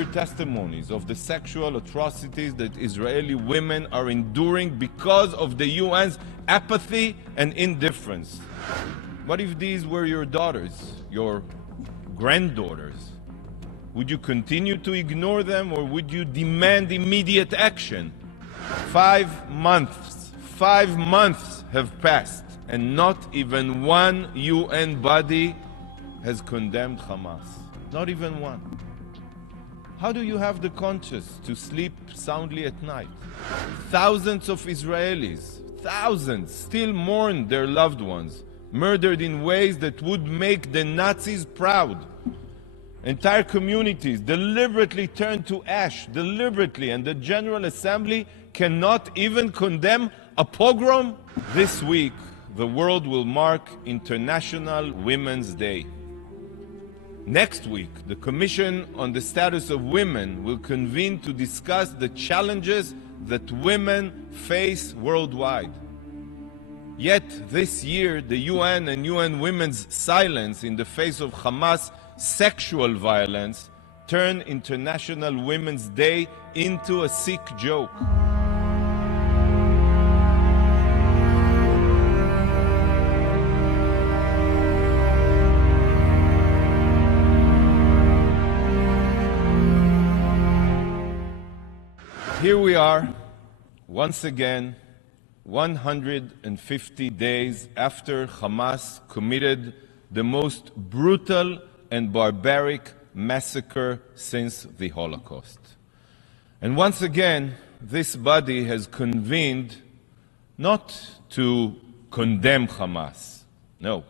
hear testimonies of the sexual atrocities that Israeli women are enduring because of the UN's apathy and indifference. What if these were your daughters, your granddaughters? Would you continue to ignore them, or would you demand immediate action? 5 months have passed, and not even one UN body has condemned Hamas. Not even one. How do you have the conscience to sleep soundly at night? Thousands of Israelis, thousands, still mourn their loved ones, murdered in ways that would make the Nazis proud. Entire communities deliberately turned to ash, deliberately, and the General Assembly cannot even condemn a pogrom? This week, the world will mark International Women's Day. Next week, the Commission on the Status of Women will convene to discuss the challenges that women face worldwide. Yet this year, the UN and UN Women's silence in the face of Hamas sexual violence turned International Women's Day into a sick joke. Here we are, once again, 150 days after Hamas committed the most brutal and barbaric massacre since the Holocaust. And once again, this body has convened not to condemn Hamas, no,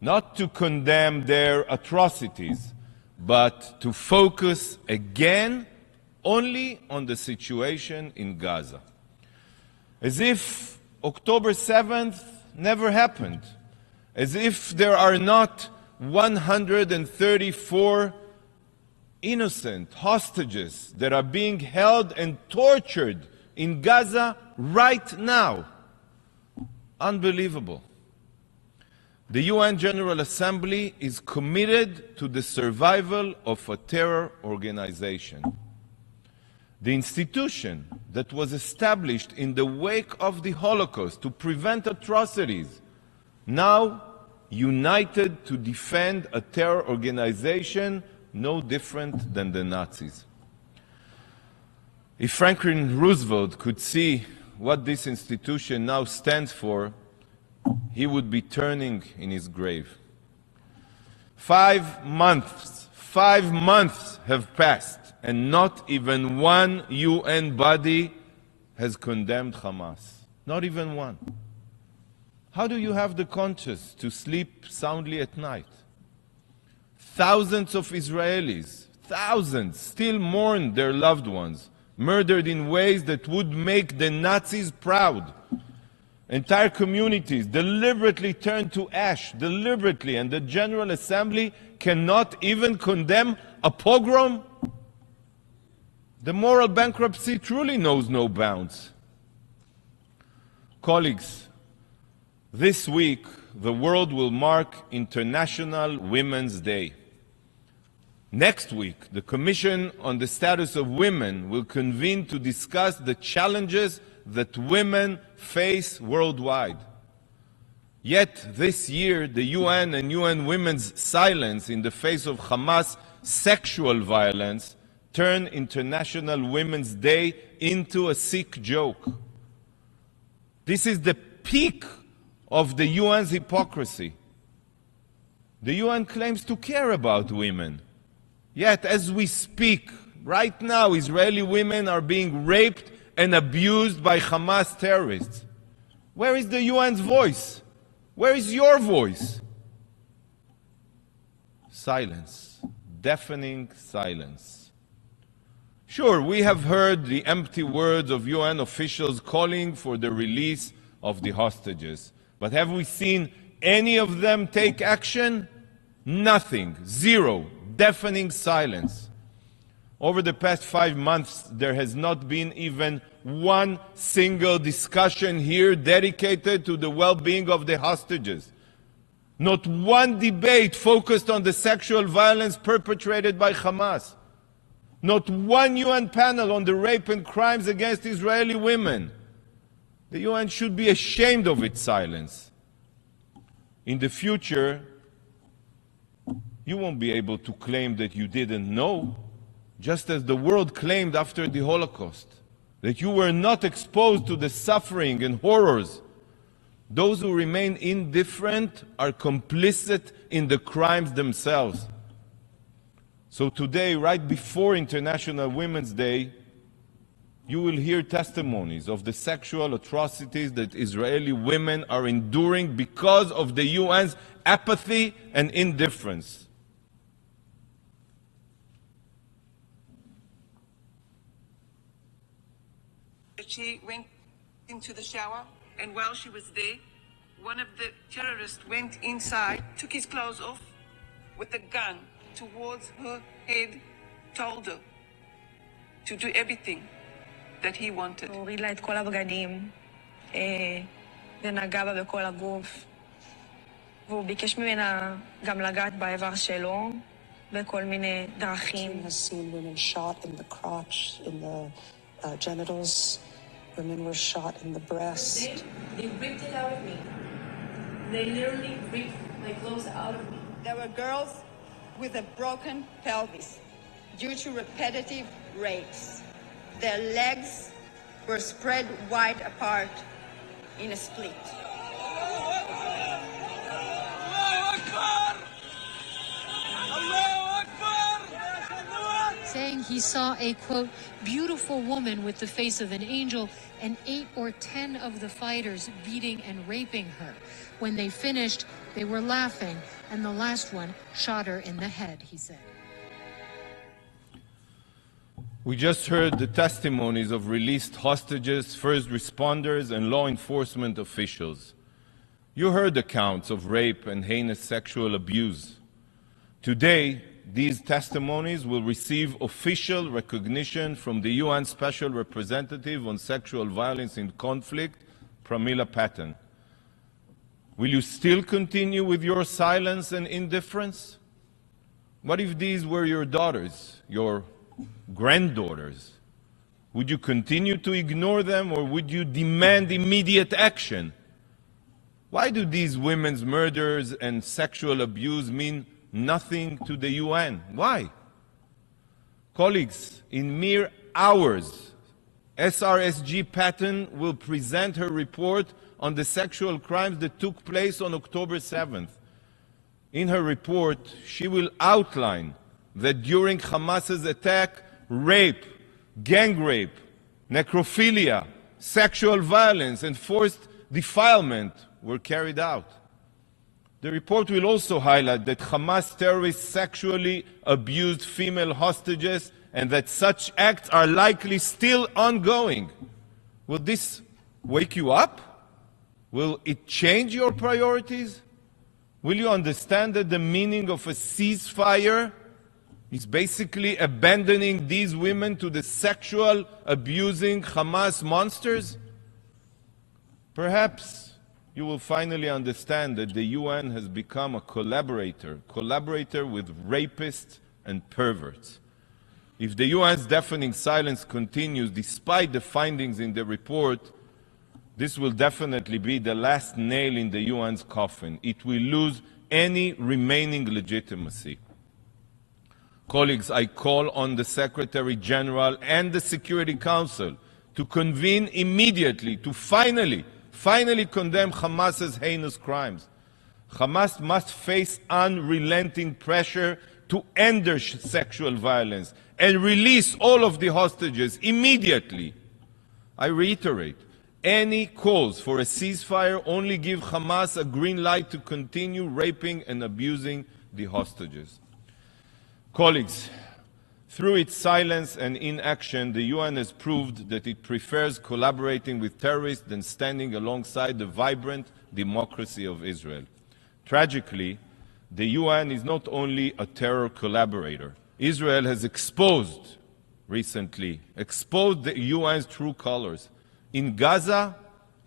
not to condemn their atrocities, but to focus again only on the situation in Gaza. As if October 7th never happened. As if there are not 134 innocent hostages that are being held and tortured in Gaza right now. Unbelievable. The UN General Assembly is committed to the survival of a terror organization. The institution that was established in the wake of the Holocaust to prevent atrocities, now united to defend a terror organization no different than the Nazis. If Franklin Roosevelt could see what this institution now stands for, he would be turning in his grave. 5 months have passed, and not even one UN body has condemned Hamas. Not even one. How do you have the conscience to sleep soundly at night? Thousands of Israelis, thousands, still mourn their loved ones, murdered in ways that would make the Nazis proud. Entire communities deliberately turned to ash, deliberately, and the General Assembly cannot even condemn a pogrom? The moral bankruptcy truly knows no bounds. Colleagues, this week the world will mark International Women's Day. Next week, the Commission on the Status of Women will convene to discuss the challenges that women face worldwide. Yet this year, the UN and UN Women's silence in the face of Hamas sexual violence turned International Women's Day into a sick joke. This is the peak of the UN's hypocrisy. The UN claims to care about women. Yet, as we speak, right now, Israeli women are being raped and abused by Hamas terrorists. Where is the UN's voice? Where is your voice? Silence. Deafening silence. Sure, we have heard the empty words of UN officials calling for the release of the hostages. But have we seen any of them take action? Nothing. Zero. Deafening silence. Over the past 5 months, there has not been even one single discussion here dedicated to the well-being of the hostages. Not one debate focused on the sexual violence perpetrated by Hamas. Not one UN panel on the rape and crimes against Israeli women. The UN should be ashamed of its silence. In the future, you won't be able to claim that you didn't know, just as the world claimed after the Holocaust, that you were not exposed to the suffering and horrors. Those who remain indifferent are complicit in the crimes themselves. So today, right before International Women's Day, you will hear testimonies of the sexual atrocities that Israeli women are enduring because of the UN's apathy and indifference. She went into the shower, and while she was there, one of the terrorists went inside, took his clothes off with a gun towards her head, told her to do everything that he wanted. הוא הוריד לה את כל הבגדים, ונגע בה בכל הגוף, והוא ביקש ממנה גם לגעת באיבר שלו, בכל מיני דרכים. She has seen women shot in the crotch, in the genitals. Women were shot in the breast. They ripped it out of me. They literally ripped my clothes out of me. There were girls with a broken pelvis due to repetitive rapes. Their legs were spread wide apart in a split. Saying he saw a, quote, beautiful woman with the face of an angel and 8 or 10 of the fighters beating and raping her. When they finished, they were laughing, and the last one shot her in the head, he said. We just heard the testimonies of released hostages, first responders, and law enforcement officials. You heard accounts of rape and heinous sexual abuse. Today, these testimonies will receive official recognition from the UN Special Representative on Sexual Violence in Conflict, Pramila Patten. Will you still continue with your silence and indifference? What if these were your daughters, your granddaughters? Would you continue to ignore them, or would you demand immediate action? Why do these women's murders and sexual abuse mean nothing to the UN? Why? Colleagues, in mere hours, SRSG Patten will present her report on the sexual crimes that took place on October 7th. In her report, she will outline that during Hamas's attack, rape, gang rape, necrophilia, sexual violence, and forced defilement were carried out. The report will also highlight that Hamas terrorists sexually abused female hostages and that such acts are likely still ongoing. Will this wake you up? Will it change your priorities? Will you understand that the meaning of a ceasefire is basically abandoning these women to the sexual abusing Hamas monsters? Perhaps you will finally understand that the UN has become a collaborator with rapists and perverts. If the UN's deafening silence continues despite the findings in the report, this will definitely be the last nail in the UN's coffin. It will lose any remaining legitimacy. Colleagues, I call on the Secretary General and the Security Council to convene immediately to finally condemn Hamas's heinous crimes. Hamas must face unrelenting pressure to end their sexual violence and release all of the hostages immediately. I reiterate, any calls for a ceasefire only give Hamas a green light to continue raping and abusing the hostages. Colleagues, through its silence and inaction, the UN has proved that it prefers collaborating with terrorists than standing alongside the vibrant democracy of Israel. Tragically, the UN is not only a terror collaborator. Israel has recently exposed the UN's true colors. In Gaza,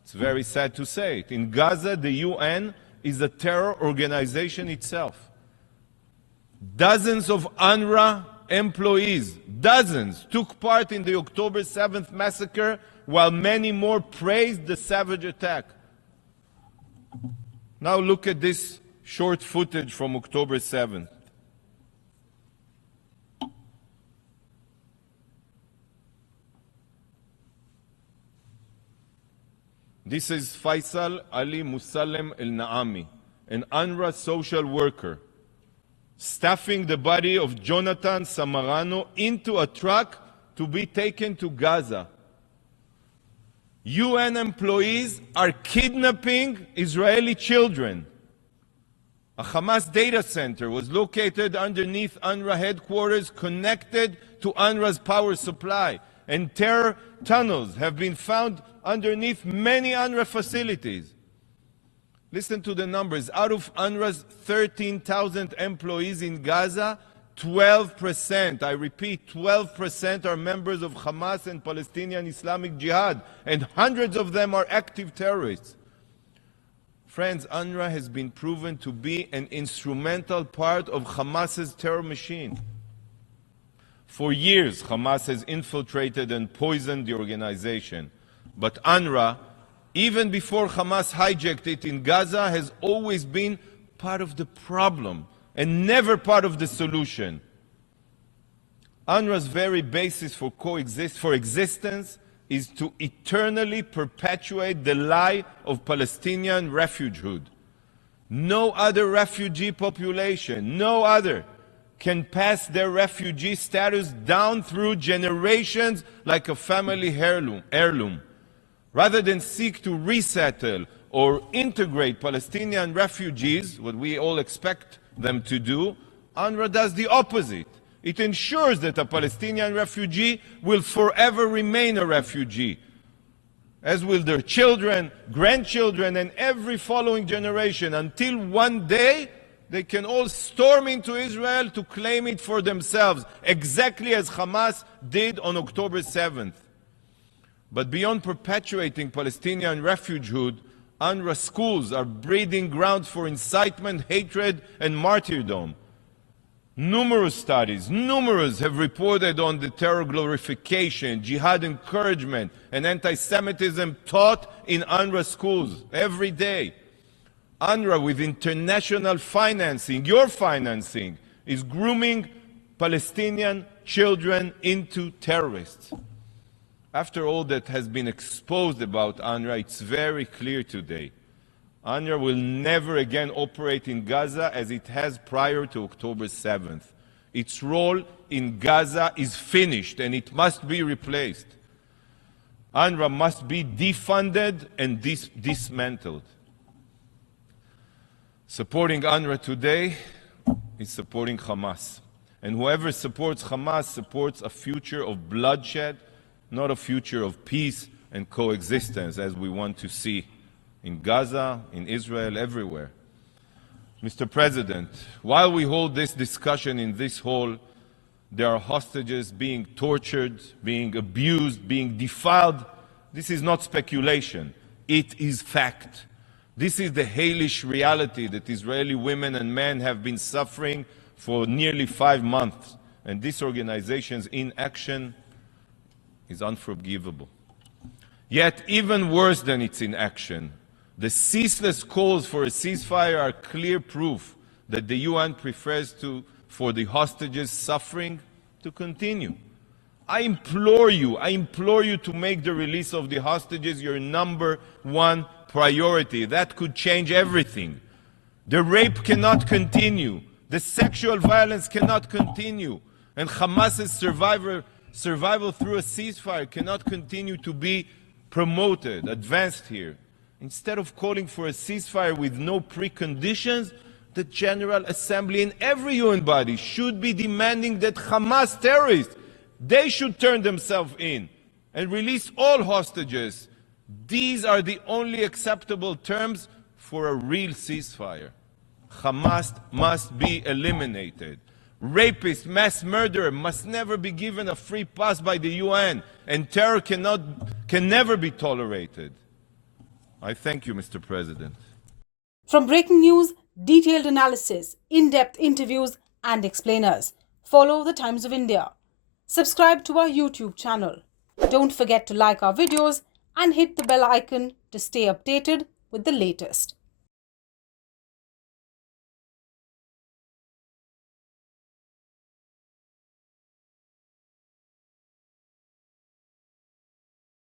it's very sad to say it, in Gaza the UN is a terror organization itself. Dozens of UNRWA employees dozens, took part in the October 7th massacre, while many more praised the savage attack. Now look at this short footage from October 7th. This is Faisal Ali Musallem El-Naami, an UNRWA social worker, staffing the body of Jonathan Samarano into a truck to be taken to Gaza. UN employees are kidnapping Israeli children. A Hamas data center was located underneath UNRWA headquarters, connected to UNRWA's power supply, and terror tunnels have been found underneath many UNRWA facilities. Listen to the numbers. Out of UNRWA's 13,000 employees in Gaza, 12%, I repeat, 12% are members of Hamas and Palestinian Islamic Jihad, and hundreds of them are active terrorists. Friends, UNRWA has been proven to be an instrumental part of Hamas's terror machine. For years, Hamas has infiltrated and poisoned the organization. But UNRWA, even before Hamas hijacked it in Gaza, has always been part of the problem and never part of the solution. UNRWA's very basis for existence is to eternally perpetuate the lie of Palestinian refugehood. No other refugee population, no other, can pass their refugee status down through generations like a family heirloom. Rather than seek to resettle or integrate Palestinian refugees, what we all expect them to do, UNRWA does the opposite. It ensures that a Palestinian refugee will forever remain a refugee, as will their children, grandchildren, and every following generation, until one day they can all storm into Israel to claim it for themselves, exactly as Hamas did on October 7th. But beyond perpetuating Palestinian refugehood, UNRWA schools are breeding grounds for incitement, hatred, and martyrdom. Numerous studies, have reported on the terror glorification, jihad encouragement, and anti-Semitism taught in UNRWA schools every day. UNRWA, with international financing, your financing, is grooming Palestinian children into terrorists. After all that has been exposed about UNRWA, it's very clear today. UNRWA will never again operate in Gaza as it has prior to October 7th. Its role in Gaza is finished and it must be replaced. UNRWA must be defunded and dismantled. Supporting UNRWA today is supporting Hamas. And whoever supports Hamas supports a future of bloodshed, not a future of peace and coexistence as we want to see in Gaza, in Israel, everywhere. Mr. President, while we hold this discussion in this hall, there are hostages being tortured, being abused, being defiled. This is not speculation. It is fact. This is the hellish reality that Israeli women and men have been suffering for nearly 5 months. And this organization's inaction is unforgivable. Yet, even worse than its inaction, the ceaseless calls for a ceasefire are clear proof that the UN prefers for the hostages' suffering to continue. I implore you to make the release of the hostages your #1 priority. That could change everything. The rape cannot continue. The sexual violence cannot continue. And Hamas's survival through a ceasefire cannot continue to be promoted, advanced here. Instead of calling for a ceasefire with no preconditions, the General Assembly and every UN body should be demanding that Hamas terrorists, they should turn themselves in and release all hostages. These are the only acceptable terms for a real ceasefire. Hamas must be eliminated. Rapists, mass murderer must never be given a free pass by the UN, and terror can never be tolerated. I thank you, Mr. President. From breaking news, detailed analysis, in-depth interviews and explainers, follow the Times of India. subscribe to our YouTube channel. Don't forget to like our videos and hit the bell icon to stay updated with the latest.